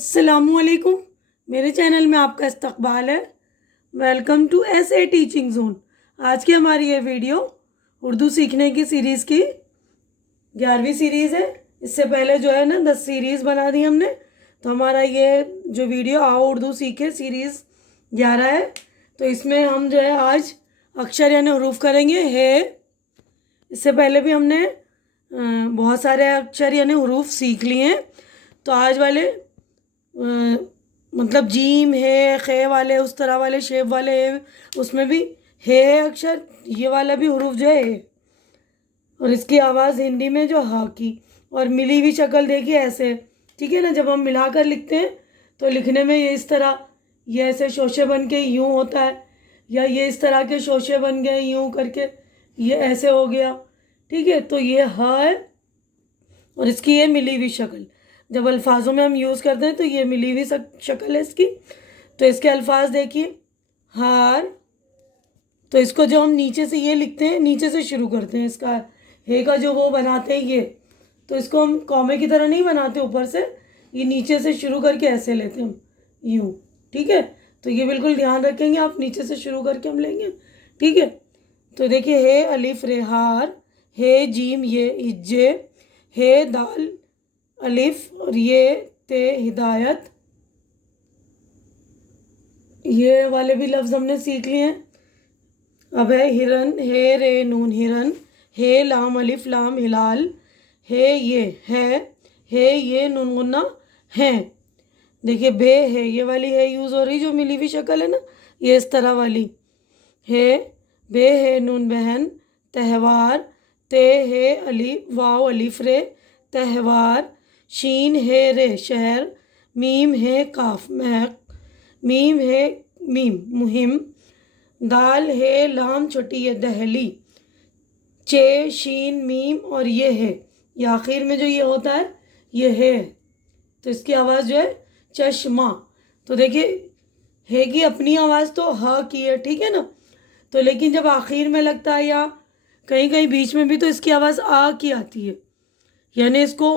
अस्सलामुअलैकुम। मेरे चैनल में आपका इस्तकबाल है। वेलकम टू ऐसे टीचिंग जोन। आज की हमारी ये वीडियो उर्दू सीखने की सीरीज़ की 11वीं सीरीज़ है। इससे पहले जो है ना 10 सीरीज़ बना दी हमने। तो हमारा ये जो वीडियो आओ उर्दू सीखे सीरीज़ 11 है। तो इसमें हम जो है आज अक्षर यानी हरूफ करेंगे है। इससे पहले भी हमने बहुत सारे अक्षर यानी हरूफ सीख लिए हैं। तो आज वाले मतलब जीम है खे वाले उस तरह वाले शेप वाले है, उसमें भी है अक्षर, ये वाला भी हरूफ जो है। और इसकी आवाज़ हिंदी में जो हा की और मिली हुई शक्ल देखिए ऐसे, ठीक है ना। जब हम मिलाकर लिखते हैं तो लिखने में ये इस तरह, ये ऐसे शोशे बन के यूँ होता है, या ये इस तरह के शोशे बन गए यूँ करके ये ऐसे हो गया, ठीक है। तो ये हा है और इसकी ये मिली हुई शक्ल जब अल्फाजों में हम यूज़ करते हैं तो ये मिली हुई शक्ल है इसकी। तो इसके अल्फाज देखिए हार। तो इसको जो हम नीचे से ये लिखते हैं, नीचे से शुरू करते हैं, इसका हे का जो वो बनाते हैं ये, तो इसको हम कॉमे की तरह नहीं बनाते ऊपर से, ये नीचे से शुरू करके ऐसे लेते हैं हम यूँ, ठीक है। तो ये बिल्कुल ध्यान रखेंगे आप, नीचे से शुरू करके हम लेंगे, ठीक है। तो देखिए हे अलिफ रे हार, हे जीम ये इज्जे, हे दाल अलिफ और ये ते हिदायत, ये वाले भी लफ्ज़ हमने सीख लिए हैं। अब है हिरन, हे रे नून हिरन, हे लाम अलिफ लाम हिलाल, हे ये नून गुन्ना है। देखिए बे है, ये वाली है यूज़ हो रही जो मिली हुई शक्ल है ना, ये इस तरह वाली है। बे है नून बहन तहवार, ते है अली वाव अलिफ रे तहवार, शीन है रे शहर, मीम है काफ महक, मीम है मीम मुहिम, दाल है लाम छोटी है दहली, चे शीन मीम और ये है, ये आखिर में जो ये होता है ये है। तो इसकी आवाज़ जो है चश्मा। तो देखिए है की अपनी आवाज़ तो ह की है, ठीक है ना। तो लेकिन जब आखिर में लगता है या कहीं कहीं बीच में भी तो इसकी आवाज़ आ की आती है, यानी इसको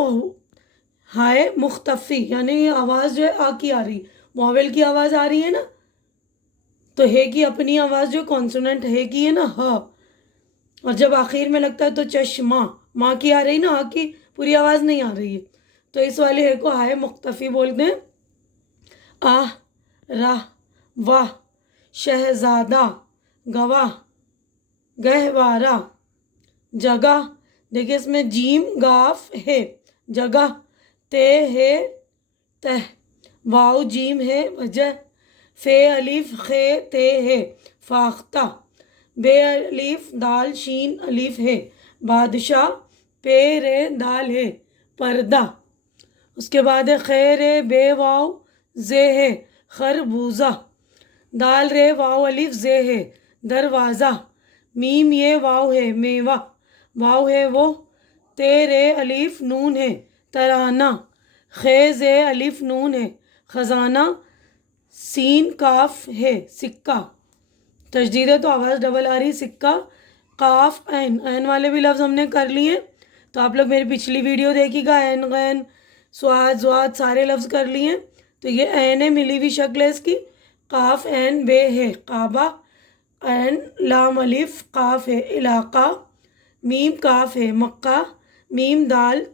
हाय मुख्तफ़ी, यानी ये आवाज़ जो है आ की आ रही, वॉवेल की आवाज़ आ रही है ना। तो है की अपनी आवाज़ जो कॉन्सोनेंट है की है ना ह, और जब आखिर में लगता है तो चश्मा माँ की आ रही ना, आ की पूरी आवाज़ नहीं आ रही है, तो इस वाले है को हाय मुख्तफ़ी बोलते हैं। आह राह वाह शहज़ादा गवाह गहवारा जगह, देखिए इसमें जीम गाफ है जगह, ते है तह, वाव जीम है वजह, फे अलीफ खे ते है फाख्ता, बे अलीफ दाल शीन अलीफ है बादशाह, पे रे दाल है पर्दा। उसके बाद है खैर है बे वाव जे है खरबूजा, दाल रे वाव अलिफ जे है दरवाज़ा, मीम ये वाव है मेवा, वाव है वो, ते रे अलिफ नून है तराना, खे जे अलिफ नून है ख़जाना, सीन काफ है सिक्का। तजदीद है तो आवाज़ डबल आ रही सिक्का। काफ ऐन, ऐन वाले भी लफ्ज़ हमने कर लिए, तो आप लोग मेरी पिछली वीडियो देखिएगा, ऐन गैन स्वाद ज्वाद सारे लफ्ज़ कर लिए। तो ये ऐन है मिली हुई शक्ल है इसकी। काफ ऐन बे है काबा, ऐन लाम अलिफ काफ है इलाका, मीम काफ है मक्का, मीम दाल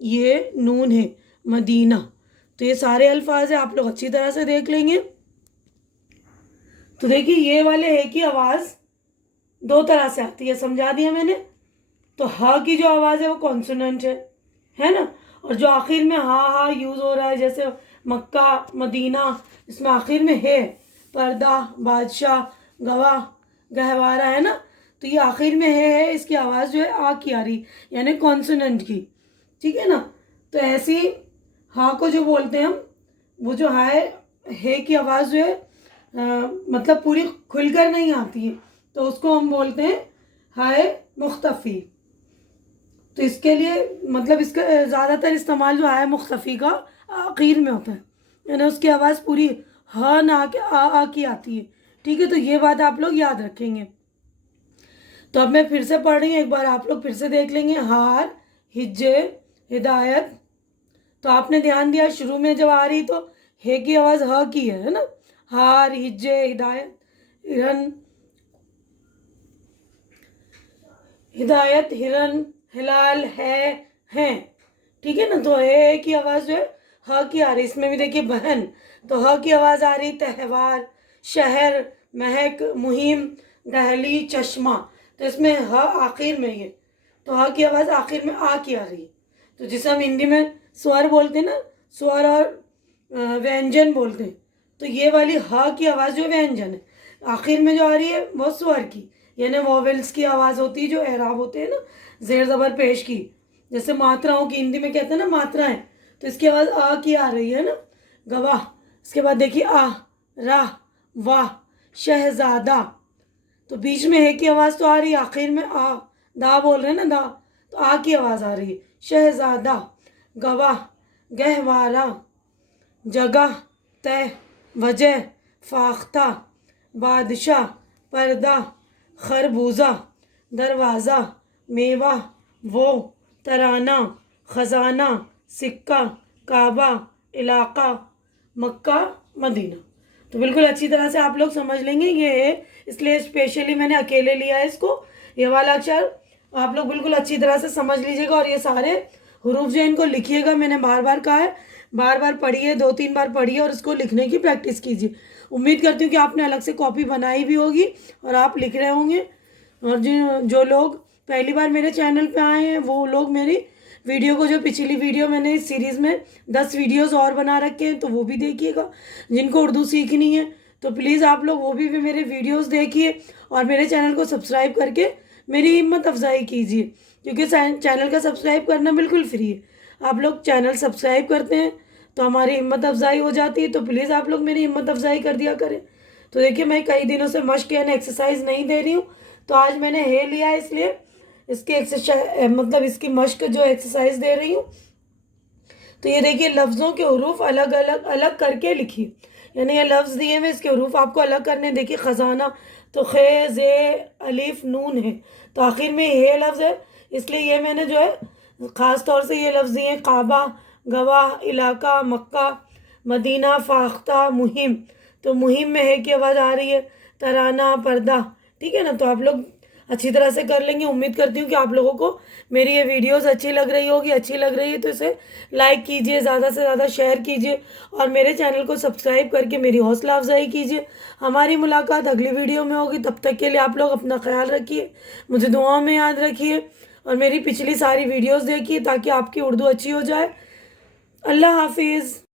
ये नून है मदीना। तो ये सारे अल्फाज है, आप लोग अच्छी तरह से देख लेंगे। तो देखिए ये वाले है की आवाज़ दो तरह से आती है, समझा दिया मैंने। तो हा की जो आवाज़ है वो कॉन्सोनेंट है ना। और जो आखिर में हा यूज़ हो रहा है, जैसे मक्का मदीना, इसमें आखिर में है पर्दा बादशाह गवाह गहवारा है ना। तो ये आखिर में है, इसकी आवाज़ जो है आ की आ रही, यानी कॉन्सोनेंट की, ठीक है ना। तो ऐसी हा को जो बोलते हैं हम, वो जो है की आवाज़ जो है मतलब पूरी खुलकर नहीं आती है, तो उसको हम बोलते हैं हाय मुख्तफ़ी। तो इसके लिए मतलब इसका ज़्यादातर इस्तेमाल जो है मुख्तफ़ी का आखिर में होता है, यानी उसकी आवाज़ पूरी ह ना के आ की आती है, ठीक है। तो ये बात आप लोग याद रखेंगे। तो अब मैं फिर से पढ़ रही हूँ, एक बार आप लोग फिर से देख लेंगे। हार हिज्जे हिदायत, तो आपने ध्यान दिया शुरू में जब आ रही तो हे की आवाज़ ह की है ना। हार, हिज्जे, हिदायत, हिरन, हिदायत, हिरन, हिलाल, है, हैं। ठीक है ना। तो हे की आवाज़ जो है ह की आ रही। इसमें भी देखिए बहन, तो ह की आवाज़ आ रही। त्यौहार, शहर, महक, मुहिम, दहली, चश्मा। तो इसमें ह आखिर में ये, तो ह की आवाज़ आखिर में आ की आ रही है। तो जिसे हम हिंदी में स्वर बोलते हैं ना, स्वर और व्यंजन बोलते हैं, तो ये वाली ह की आवाज़ जो व्यंजन है, आखिर में जो आ रही है वो स्वर की, यानी वॉवेल्स की आवाज़ होती है, जो एराब होते हैं ना जेर ज़बर पेश की। जैसे मात्राओं की हिंदी में कहते हैं ना मात्राएं, तो इसकी आवाज़ आ की आ रही है ना। गवाह, इसके बाद देखिए आ, राह, वाह, शहजादा। तो बीच में है की आवाज़ तो आ रही है, आखिर में आ, दा बोल रहे हैं ना, दा, तो आ की आवाज़ आ रही है। शहजादा, गवाह, गहवारा, जगह, तय, वजह, फाख्ता, बादशाह, पर्दा, खरबूजा, दरवाज़ा, मेवा, वो, तराना, ख़जाना, सिक्का, काबा, इलाका, मक्का, मदीना। तो बिल्कुल अच्छी तरह से आप लोग समझ लेंगे ये है, इसलिए स्पेशली मैंने अकेले लिया है इसको। ये वाला अक्षर आप लोग बिल्कुल अच्छी तरह से समझ लीजिएगा, और ये सारे हरूफ जो इनको लिखिएगा। मैंने बार बार कहा है, बार बार पढ़िए, 2-3 बार पढ़िए और इसको लिखने की प्रैक्टिस कीजिए। उम्मीद करती हूँ कि आपने अलग से कॉपी बनाई भी होगी और आप लिख रहे होंगे। और जो जो लोग पहली बार मेरे चैनल पे आए हैं, वो लोग मेरी वीडियो को, जो पिछली वीडियो मैंने इस सीरीज़ में 10 वीडियोस और बना रखे हैं, तो वो भी देखिएगा। जिनको उर्दू सीखनी है तो प्लीज़ आप लोग वो भी मेरे वीडियोस देखिए, और मेरे चैनल को सब्सक्राइब करके मेरी हिम्मत अफजाई कीजिए, क्योंकि चैनल का सब्सक्राइब करना बिल्कुल फ्री है। आप लोग चैनल सब्सक्राइब करते हैं तो हमारी हिम्मत अफजाई हो जाती है, तो प्लीज़ आप लोग मेरी हिम्मत अफजाई कर दिया करें। तो देखिए, मैं कई दिनों से मश्क यानी एक्सरसाइज नहीं दे रही हूँ, तो आज मैंने हे लिया है, इसलिए इसकी एक्सरसाइज मतलब इसकी मश्क जो एक्सरसाइज दे रही हूँ। तो ये देखिए, लफ्ज़ों के हरूफ अलग अलग अलग करके लिखिए, यानी ये लफ्ज़ दिए हुए, इसके हरूफ आपको अलग करने। देखिए ख़जाना, तो खे, जे, अलिफ, नून है, तो आखिर में ये लफ्ज़ है, इसलिए ये मैंने जो है ख़ास तौर से ये लफ्ज़ दिए हैं। काबा, गवाह, इलाका, मक्का, मदीना, फाख्ता, मुहिम। तो मुहिम में है की आवाज़ आ रही है। तराना, पर्दा। ठीक है ना। तो आप लोग अच्छी तरह से कर लेंगे। उम्मीद करती हूँ कि आप लोगों को मेरी ये वीडियोस अच्छी लग रही होगी। अच्छी लग रही है तो इसे लाइक कीजिए, ज़्यादा से ज़्यादा शेयर कीजिए, और मेरे चैनल को सब्सक्राइब करके मेरी हौसला अफजाई कीजिए। हमारी मुलाकात अगली वीडियो में होगी। तब तक के लिए आप लोग अपना ख्याल रखिए, मुझे दुआओं में याद रखिए, और मेरी पिछली सारी वीडियोज़ देखिए ताकि आपकी उर्दू अच्छी हो जाए। अल्लाह हाफिज़।